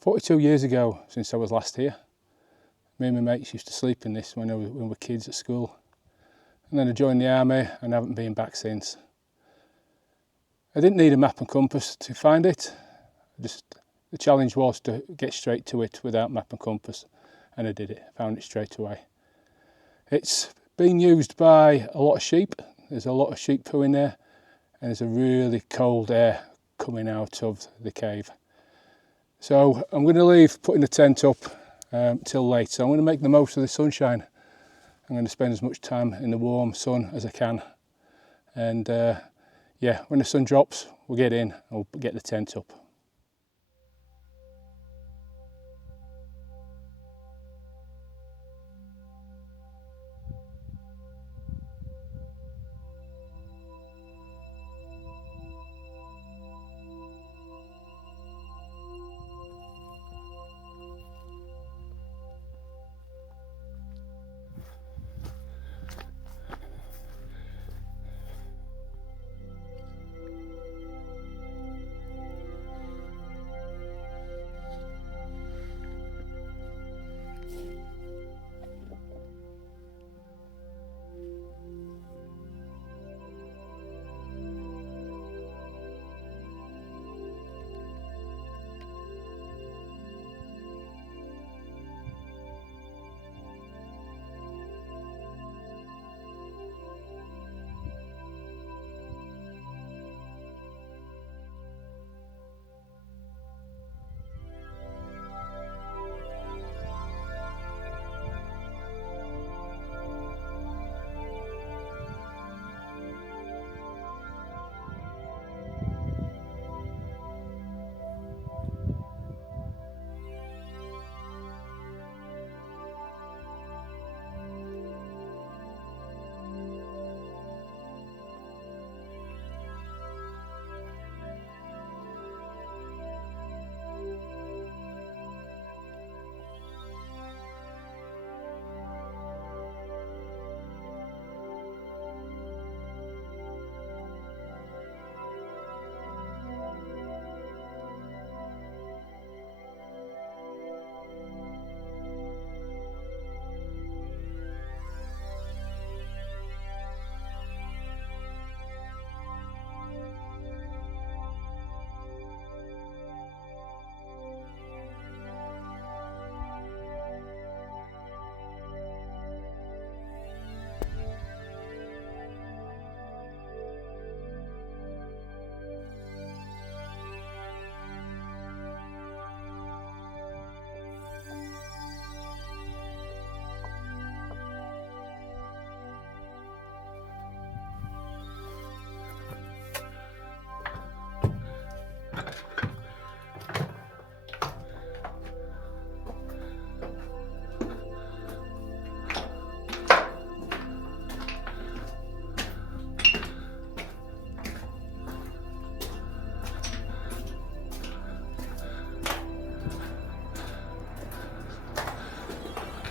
42 years ago since I was last here. Me and my mates used to sleep in this when we were kids at school. And then I joined the army and haven't been back since. I didn't need a map and compass to find it. The challenge was to get straight to it without map and compass, and I did it. Found it straight away. It's been used by a lot of sheep. There's a lot of sheep poo in there, and there's a really cold air coming out of the cave. So I'm going to leave putting the tent up till late. So I'm going to make the most of the sunshine. I'm going to spend as much time in the warm sun as I can. And yeah, when the sun drops, we'll get in and we'll get the tent up.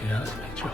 Yeah, that's a big job.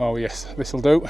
Oh yes, this'll do.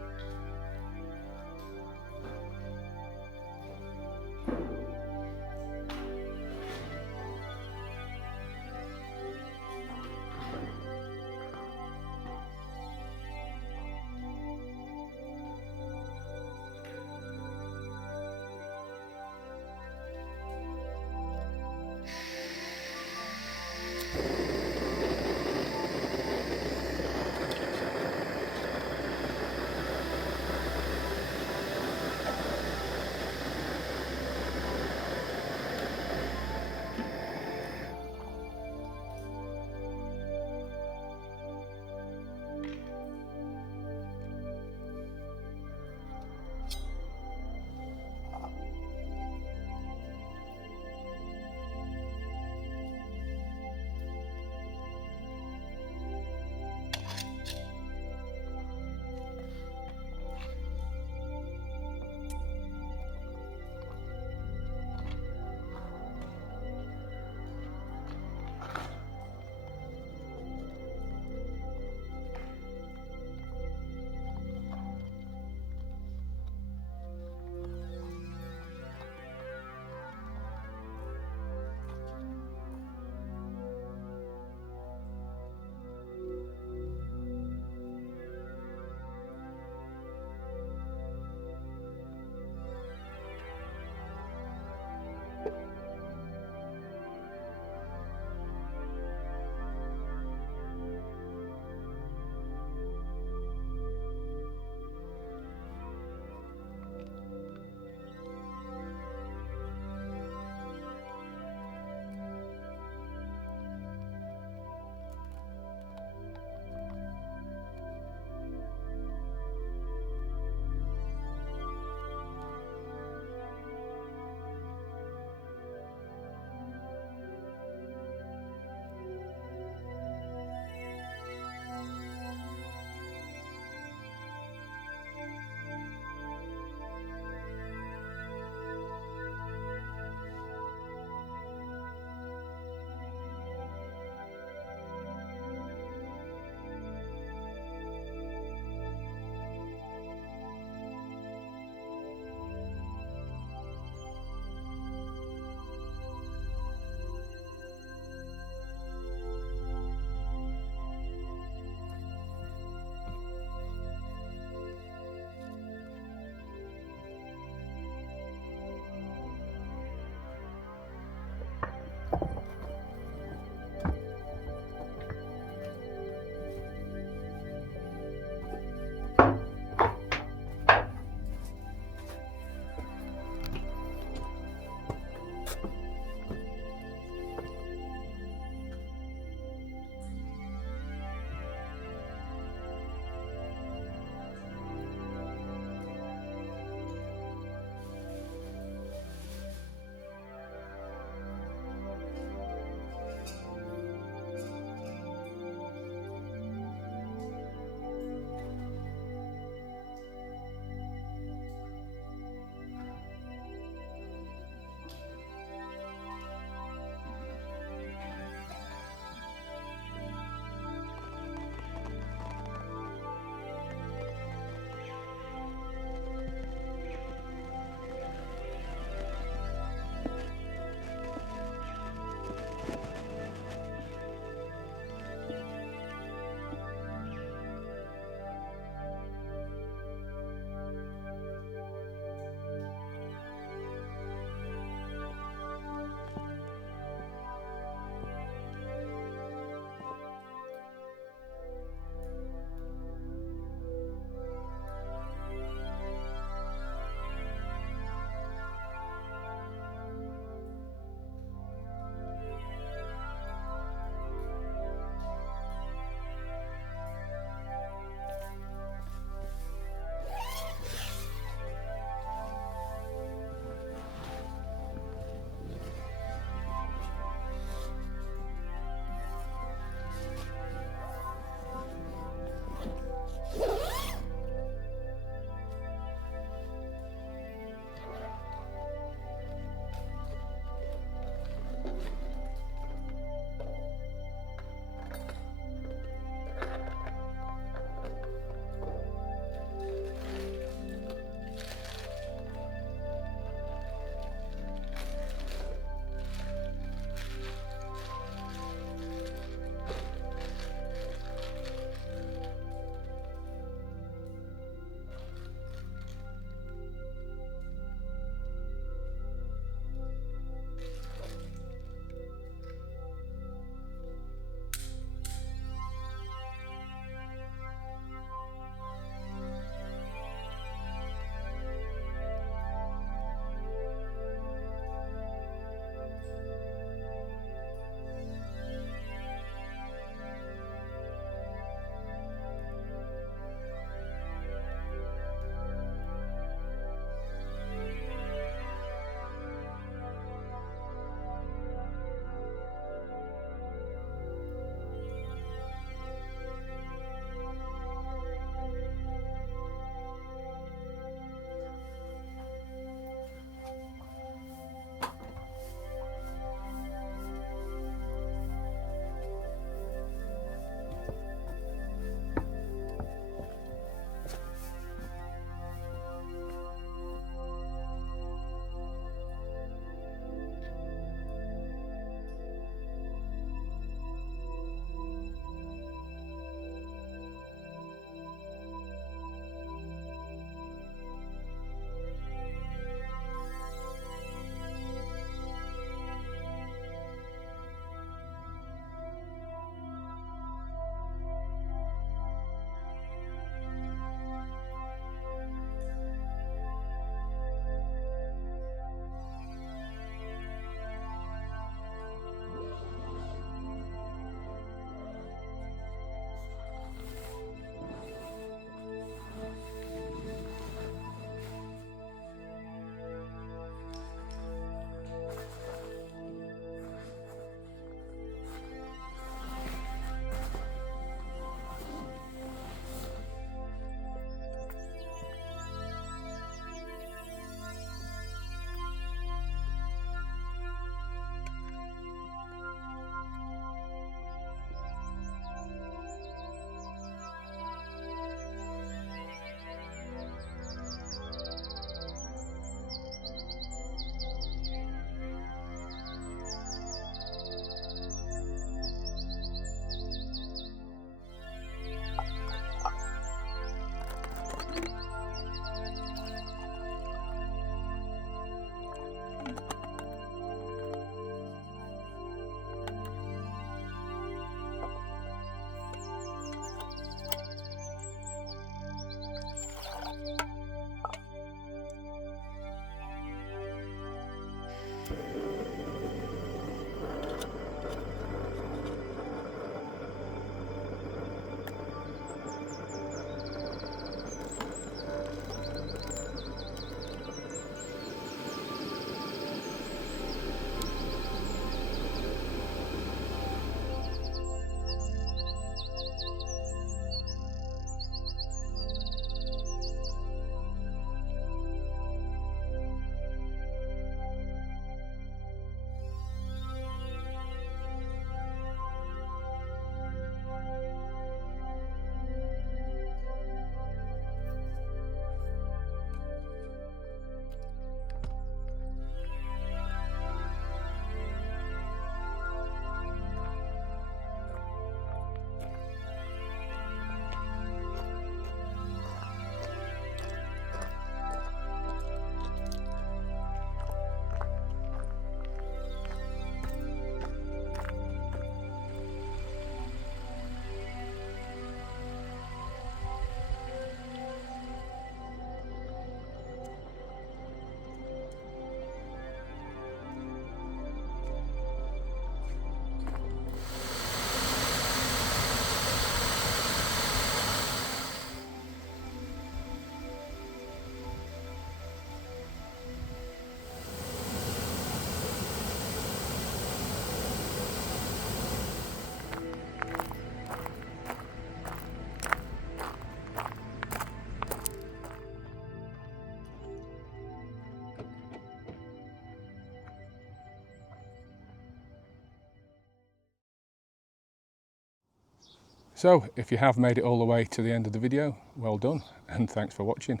So if you have made it all the way to the end of the video, well done and thanks for watching.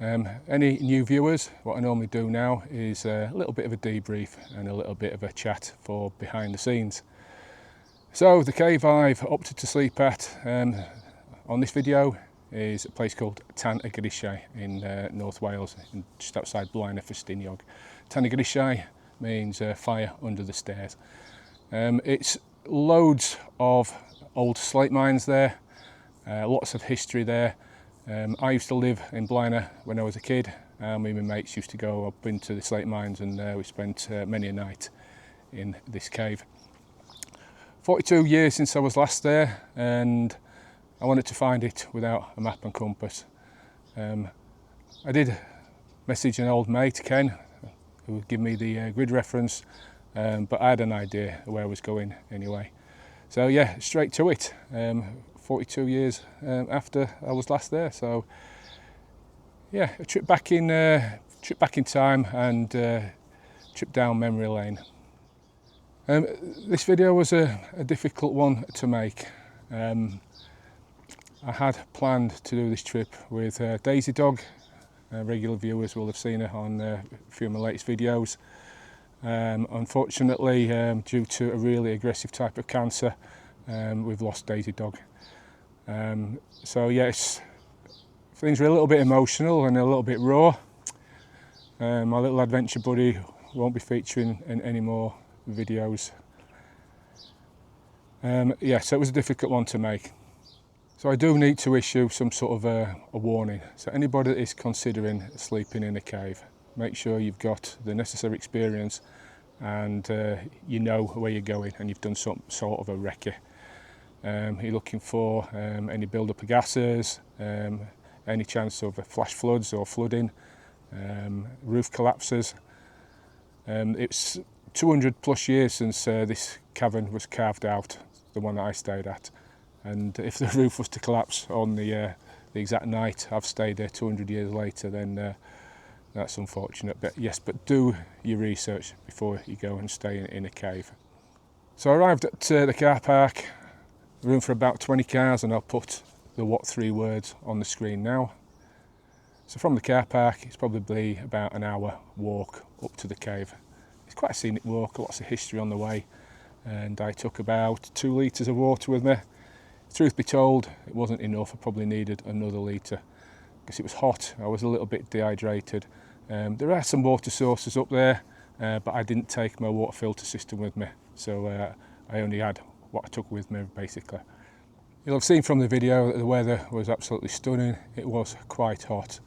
Any new viewers, what I normally do now is a little bit of a debrief and a little bit of a chat for behind the scenes. So the cave I've opted to sleep at on this video is a place called Tan y Grisiau in North Wales, just outside Blaenau Ffestiniog. Tan y Grisiau means fire under the stairs. It's loads of old slate mines there, lots of history there. I used to live in Blaenau when I was a kid, and me and my mates used to go up into the slate mines, and we spent many a night in this cave. 42 years since I was last there, and I wanted to find it without a map and compass. I did message an old mate, Ken, who would give me the grid reference, but I had an idea of where I was going anyway. So yeah, straight to it. 42 years after I was last there, so yeah, a trip back in time and trip down memory lane. This video was a difficult one to make. I had planned to do this trip with Daisy Dog. Regular viewers will have seen her on a few of my latest videos. Unfortunately, due to a really aggressive type of cancer, we've lost Daisy Dog. So yes, things are a little bit emotional and a little bit raw. My little adventure buddy won't be featuring in any more videos. Yeah, so it was a difficult one to make. So I do need to issue some sort of a warning. So anybody that is considering sleeping in a cave, make sure you've got the necessary experience and you know where you're going and you've done some sort of a recce. You're looking for any build-up of gases, any chance of flash floods or flooding, roof collapses. It's 200 plus years since this cavern was carved out, the one that I stayed at. And if the roof was to collapse on the exact night I've stayed there 200 years later, then that's unfortunate. But yes, but do your research before you go and stay in a cave. So I arrived at the car park, room for about 20 cars, and I'll put the what 3 words on the screen now. So from the car park, it's probably about an hour walk up to the cave. It's quite a scenic walk, lots of history on the way, and I took about 2 litres of water with me. Truth be told, it wasn't enough. I probably needed another litre because it was hot. I was a little bit dehydrated. There are some water sources up there, but I didn't take my water filter system with me, so I only had what I took with me basically. You'll have seen from the video that the weather was absolutely stunning. It was quite hot.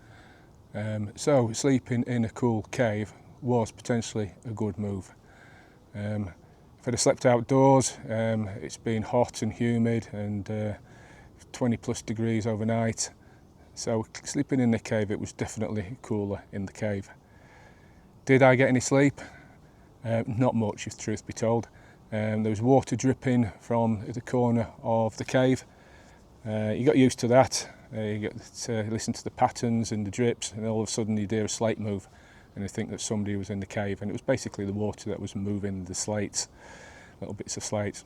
So sleeping in a cool cave was potentially a good move. If I'd have slept outdoors, it's been hot and humid and 20 plus degrees overnight. So sleeping in the cave, it was definitely cooler in the cave. Did I get any sleep? Not much, if truth be told. There was water dripping from the corner of the cave. You got used to that. You got to listen to the patterns and the drips, and all of a sudden you hear a slate move and you think that somebody was in the cave, and it was basically the water that was moving the slates, little bits of slates.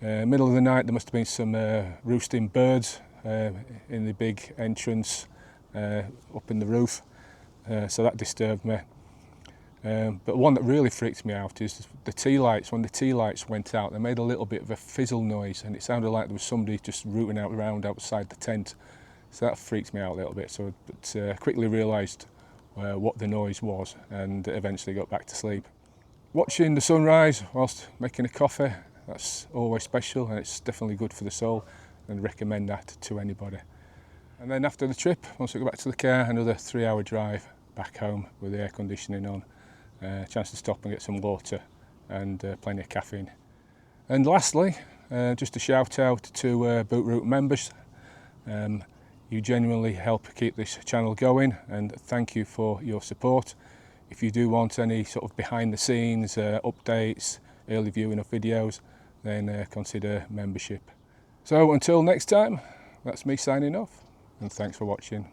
Middle of the night there must have been some roosting birds in the big entrance up in the roof, so that disturbed me. But one that really freaked me out is the tea lights. When the tea lights went out, they made a little bit of a fizzle noise, and it sounded like there was somebody just rooting out around outside the tent. So that freaked me out a little bit. So I quickly realised what the noise was, and eventually got back to sleep. Watching the sunrise whilst making a coffee, that's always special, and it's definitely good for the soul, and recommend that to anybody. And then after the trip, once we got back to the car, another 3-hour drive back home with the air conditioning on. Chance to stop and get some water and plenty of caffeine. And lastly, just a shout out to Boot Route members. You genuinely help keep this channel going, and thank you for your support. If you do want any sort of behind the scenes updates, early viewing of videos, then consider membership. So until next time, that's me signing off, and thanks for watching.